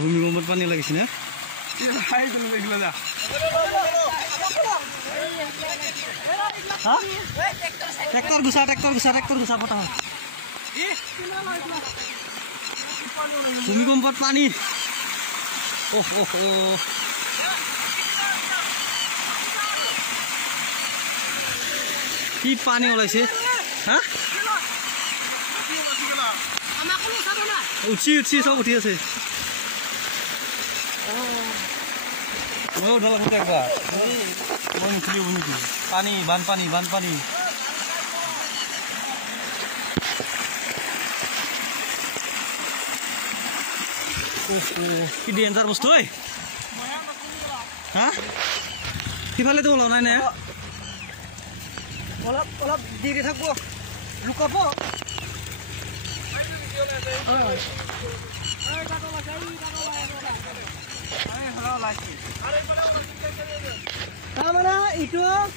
ভূমিকম্পত পানী লাগিছে না ট্ৰেক্টৰ গুচা পতা ভূমিকম্পত পানী কি পানী ওলাইছে হা উঠি চব উঠি আছে পানী বানপানী কি ডেঞ্জাৰ বস্তু হা সিফালেতো ওলোৱা নাই নে অলপ দেৰি থাকব লুকাব তাৰমানে ইটো হ'ল